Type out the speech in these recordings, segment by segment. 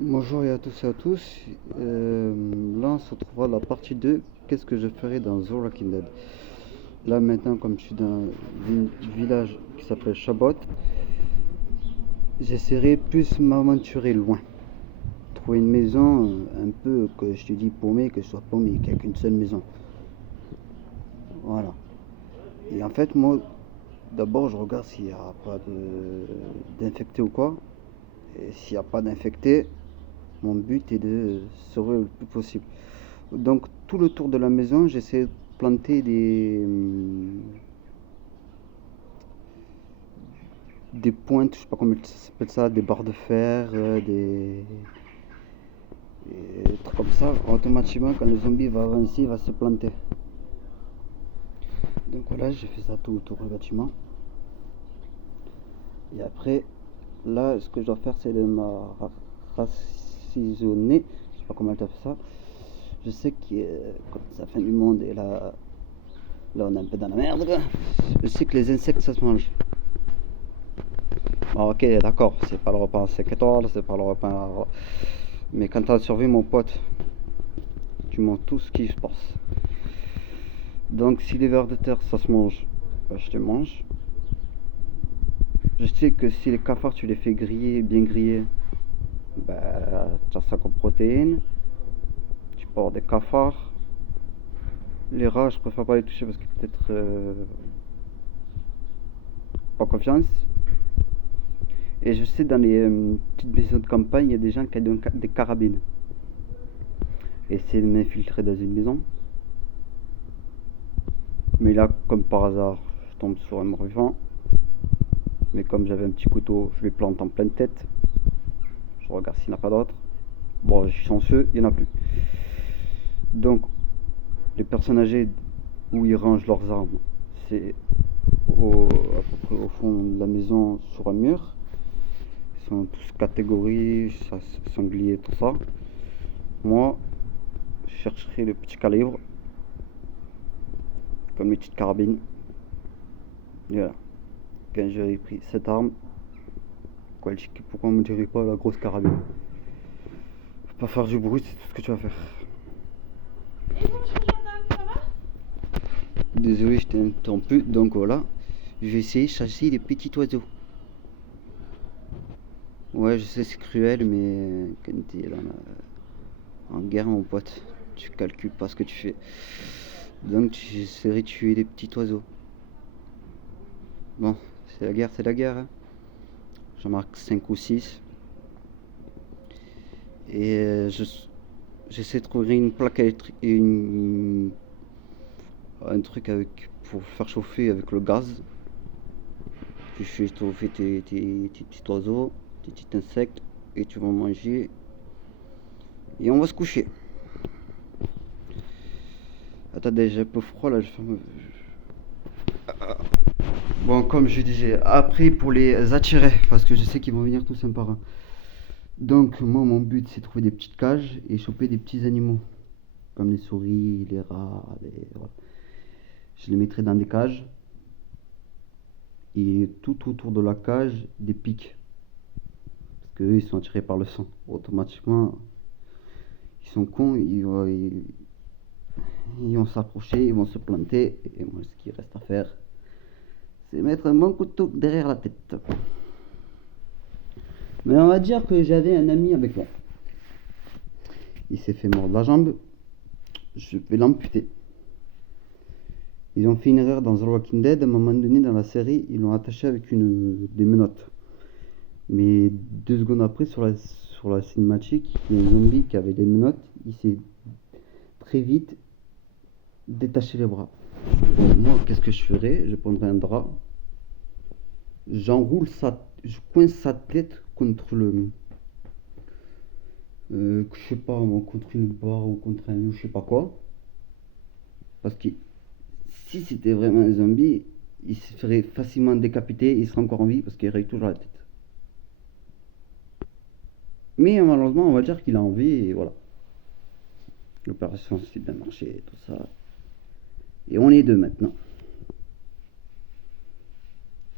Bonjour et à tous et à tous. Là, on se retrouve à la partie 2. Qu'est-ce que je ferai dans The Walking Dead? Là, maintenant, comme je suis dans un village qui s'appelle Chabot, j'essaierai plus m'aventurer loin. Trouver une maison un peu, que je te dis paumé, que je sois paumé, qu'il n'y a qu'une seule maison. Voilà. Et en fait, moi, d'abord, je regarde s'il n'y a pas d'infectés ou quoi. Et s'il n'y a pas d'infectés, mon but est de sauver le plus possible. Donc tout le tour de la maison, j'essaie de planter des pointes, je sais pas comment ça s'appelle ça, des barres de fer, des trucs comme ça. Automatiquement, quand le zombie va avancer, il va se planter. Donc voilà, j'ai fait ça tout autour du bâtiment. Et après, là, ce que je dois faire, c'est de racisonner. Je sais pas comment elle fait ça. Je sais que quand ça fin du monde et là on est un peu dans la merde. Quoi. Je sais que les insectes ça se mange. Bon, ok, d'accord, c'est pas le repas en 5 étoiles, c'est pas le repas. Mais quand t'as survécu, mon pote, tu manges tout ce qui se passe. Donc, si les vers de terre ça se mange, bah, je te mange. Je sais que si les cafards tu les fais griller, bien griller, bah, tu as ça comme protéines. Tu peux avoir des cafards. Les rats, je préfère pas les toucher parce que peut-être pas confiance. Et je sais, dans les petites maisons de campagne, il y a des gens qui ont des carabines. Essayer de m'infiltrer dans une maison. Mais là, comme par hasard, je tombe sur un mort-vivant. Mais comme j'avais un petit couteau, je lui plante en pleine tête. Je regarde s'il n'y en a pas d'autres. Bon, je suis chanceux, il n'y en a plus. Donc, les personnes âgées où ils rangent leurs armes, c'est à peu près au fond de la maison sur un mur. Ils sont tous catégories, sangliers, tout ça. Moi, je chercherai le petit calibre, comme les petites carabines. Et voilà. Quand j'aurai pris cette arme, pourquoi on me dirait pas la grosse carabine? Faut pas faire du bruit, c'est tout ce que tu vas faire. Désolé, je t'ai interrompu. Donc voilà, je vais essayer de chasser les petits oiseaux. Ouais, je sais, c'est cruel, mais quand t'es en guerre, mon pote, tu calcules pas ce que tu fais. Donc j'essaierai de tuer les petits oiseaux. Bon, c'est la guerre, c'est la guerre. Hein. J'en marque 5 ou 6. Et j'essaie de trouver une plaque électrique et un truc pour faire chauffer avec le gaz. Tu fais chauffer tes petits oiseaux, tes petits insectes, et tu vas manger. Et on va se coucher. Attendez, j'ai un peu froid là. Bon, comme je disais, après pour les attirer, parce que je sais qu'ils vont venir tous un par un. Donc, moi, mon but, c'est de trouver des petites cages et choper des petits animaux, comme les souris, les rats, voilà. Je les mettrai dans des cages et tout autour de la cage, des pics. Parce qu'eux, ils sont attirés par le sang. Automatiquement, ils sont cons, ils vont s'approcher, ils vont se planter. Et moi, ce qu'il reste à faire, c'est mettre un bon couteau derrière la tête. Mais on va dire que j'avais un ami avec moi. Il s'est fait mordre la jambe. Je vais l'amputer. Ils ont fait une erreur dans The Walking Dead. À un moment donné, dans la série, ils l'ont attaché avec des menottes. Mais 2 secondes après, sur la cinématique, il y a un zombie qui avait des menottes. Il s'est très vite détaché les bras. Bon, moi, qu'est-ce que je ferais? Je prendrais un drap. Je coince sa tête contre je sais pas, contre une barre ou contre un loup, je sais pas quoi. Parce que si c'était vraiment un zombie, il se ferait facilement décapiter, il serait encore en vie parce qu'il aurait toujours la tête. Mais malheureusement, on va dire qu'il a envie et voilà. L'opération s'est bien marché, tout ça. Et on est deux maintenant.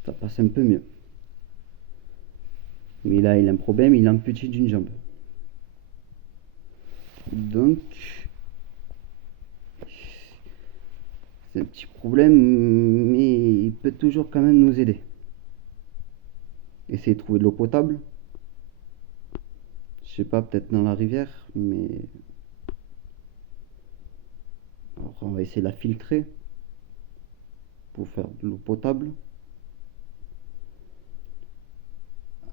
Ça passe un peu mieux. Mais là, il a un problème, il est amputé d'une jambe. Donc, c'est un petit problème, mais il peut toujours quand même nous aider. Essayer de trouver de l'eau potable. Je sais pas, peut-être dans la rivière, mais alors on va essayer de la filtrer pour faire de l'eau potable.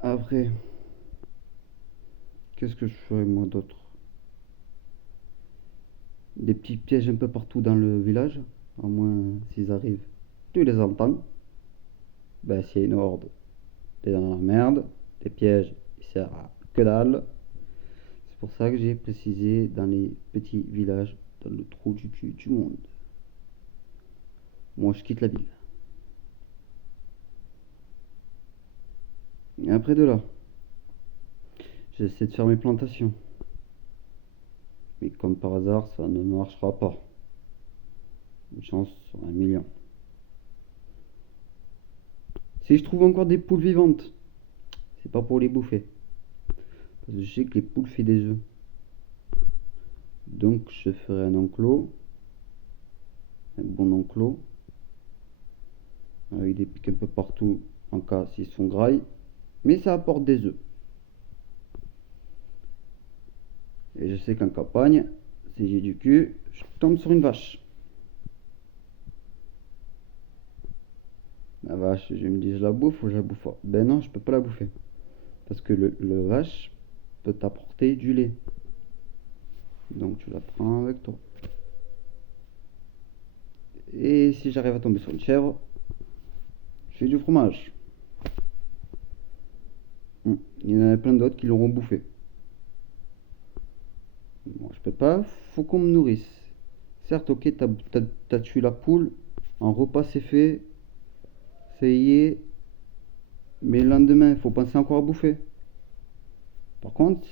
Après, qu'est-ce que je ferais moi d'autre? Des petits pièges un peu partout dans le village, au moins s'ils arrivent, tu les entends. Ben, s'il y a une horde, t'es dans la merde, tes pièges, ils servent à que dalle. C'est pour ça que j'ai précisé dans les petits villages, dans le trou du cul du monde. Moi, je quitte la ville. Et après de là, j'essaie de faire mes plantations. Mais comme par hasard, ça ne marchera pas. Une chance sur 1 million. Si je trouve encore des poules vivantes, c'est pas pour les bouffer. Parce que je sais que les poules font des œufs. Donc je ferai un enclos. Un bon enclos. Avec des pics un peu partout en cas s'ils sont grailles. Mais ça apporte des œufs. Et je sais qu'en campagne, si j'ai du cul, je tombe sur une vache. La vache, je me dis je la bouffe ou je la bouffe pas. Ben non, je peux pas la bouffer. Parce que le vache peut t'apporter du lait. Donc tu la prends avec toi. Et si j'arrive à tomber sur une chèvre, je fais du fromage. Il y en a plein d'autres qui l'auront bouffé. Moi je peux pas, faut qu'on me nourrisse. Certes, ok, t'as tué la poule, un repas c'est fait, ça y est, mais le lendemain, il faut penser encore à bouffer. Par contre,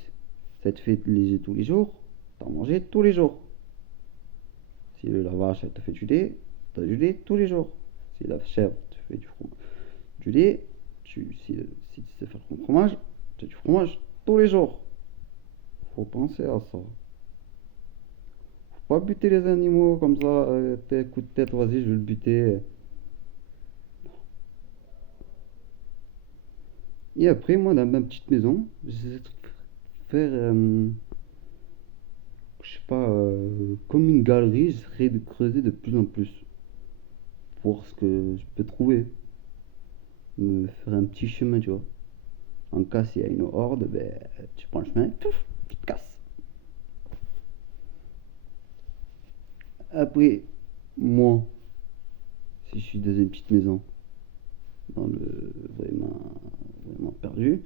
ça te fait les œufs tous les jours, t'en manges tous les jours. Si la vache elle te fait du lait, t'as du lait tous les jours. Si la chèvre te fait du lait, si tu sais faire ton fromage, tu as du fromage tous les jours. Faut penser à ça. Faut pas buter les animaux comme ça, coup de tête, vas-y, je vais le buter. Et après, moi, dans ma petite maison, j'essaie de faire, je sais pas, comme une galerie, j'essaierai de creuser de plus en plus. Pour voir ce que je peux trouver. Me faire un petit chemin, tu vois. En cas s'il y a une horde, ben, tu prends le chemin, pouf, tu te casses. Après, moi, si je suis dans une petite maison, dans le vraiment perdu,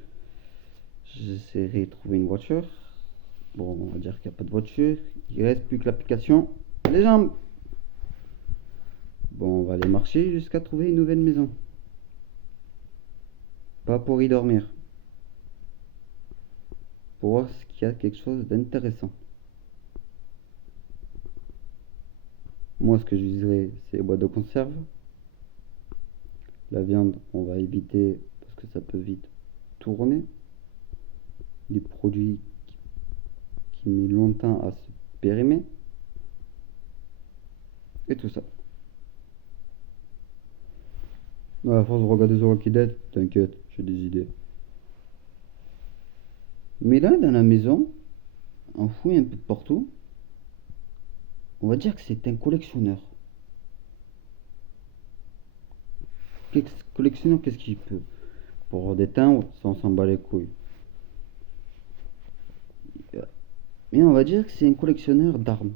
j'essaierai de trouver une voiture. Bon, on va dire qu'il n'y a pas de voiture. Il reste plus que l'application. Les jambes. Bon, on va aller marcher jusqu'à trouver une nouvelle maison. Pas pour y dormir. Pour voir s'il y a quelque chose d'intéressant. Moi, ce que je dirais, c'est les boîtes de conserve. La viande, on va éviter parce que ça peut vite tourner. Des produits qui mettent longtemps à se périmer. Et tout ça. À force de regarder The Walking Dead, t'inquiète, j'ai des idées. Mais là, dans la maison, on fouille un peu de partout. On va dire que c'est un collectionneur. Collectionneur, qu'est-ce qu'il peut? Pour des timbres, ça on s'en bat les couilles. Mais on va dire que c'est un collectionneur d'armes.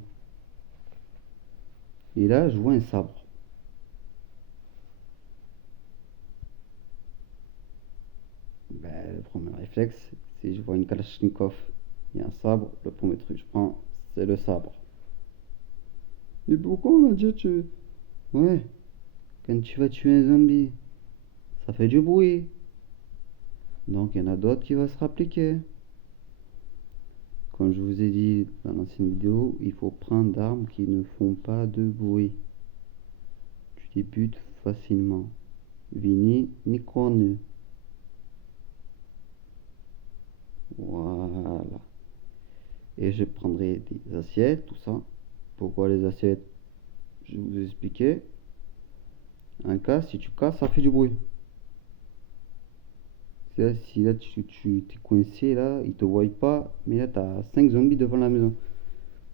Et là, je vois un sabre. Ben, le premier réflexe, si je vois une Kalachnikov et un sabre, le premier truc que je prends, c'est le sabre. Mais pourquoi on m'a dit tu... Ouais, quand tu vas tuer un zombie, ça fait du bruit. Donc il y en a d'autres qui vont se rappliquer. Comme je vous ai dit dans l'ancienne vidéo, il faut prendre d'armes qui ne font pas de bruit. Tu débutes facilement. Vini Nicone. Voilà. Et je prendrai des assiettes, tout ça. Pourquoi les assiettes? Je vais vous expliquer. Un cas, si tu casses, ça fait du bruit. Si là tu t'es coincé, là, ils te voient pas, mais là tu as 5 zombies devant la maison.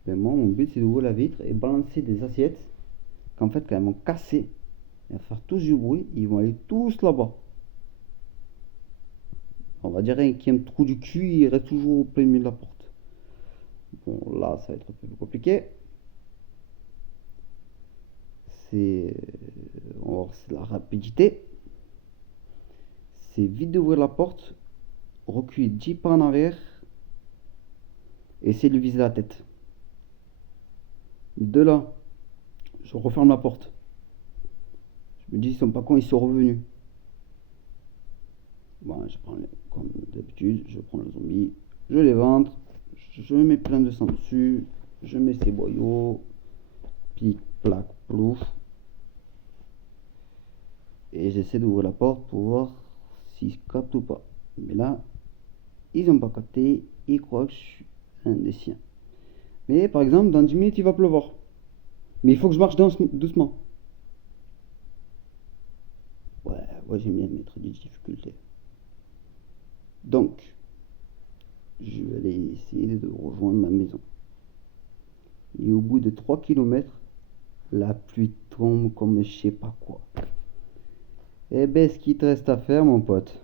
Ben moi, mon but c'est d'ouvrir la vitre et balancer des assiettes qu'en fait, quand elles vont casser, elles vont faire tous du bruit, ils vont aller tous là-bas. On va dire qu'il y a un trou du cul, il reste toujours au plein milieu de la porte. Bon, là, ça va être un peu plus compliqué. On va voir, c'est la rapidité. C'est vite d'ouvrir la porte, reculer 10 pas en arrière, et essayer de lui viser la tête. De là, je referme la porte. Je me dis, ils sont pas cons, ils sont revenus. Bon, comme d'habitude, je prends le zombie, je l'éventre, je mets plein de sang dessus, je mets ses boyaux, pic, plac, plouf. Et j'essaie d'ouvrir la porte pour voir s'ils captent ou pas. Mais là, ils n'ont pas capté, ils croient que je suis un des siens. Mais par exemple, dans 10 minutes, il va pleuvoir. Mais il faut que je marche doucement. Ouais, j'aime bien mettre des difficultés. Donc, je vais aller essayer de rejoindre ma maison. Et au bout de 3 km, la pluie tombe comme je sais pas quoi. Eh ben, ce qu'il te reste à faire, mon pote,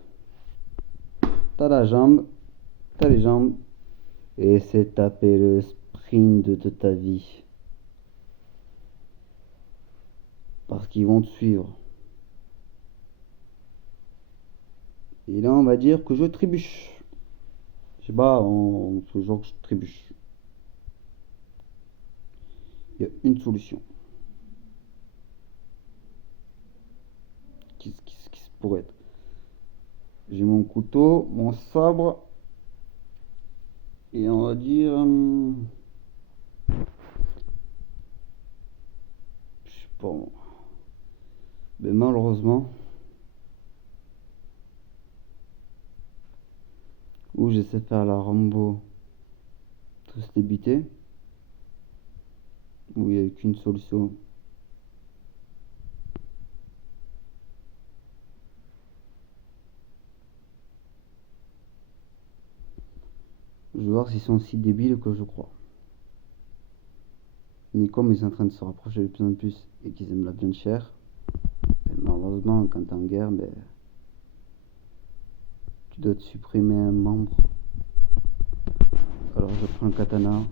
t'as la jambe, t'as les jambes, et c'est taper le sprint de ta vie. Parce qu'ils vont te suivre. Et là, on va dire que je trébuche. Je sais pas, on se genre que je trébuche. Il y a une solution. Qu'est-ce qui pourrait être? J'ai mon couteau, mon sabre, et on va dire... je sais pas. Mais malheureusement... Ou j'essaie de faire la Rambo, tous les buter. Ou il n'y a qu'une solution. Je vais voir s'ils sont aussi débiles que je crois. Mais comme ils sont en train de se rapprocher de plus en plus et qu'ils aiment la viande chère, ben malheureusement, quand t'es en guerre, ben, tu dois te supprimer un membre. Alors je prends un katana,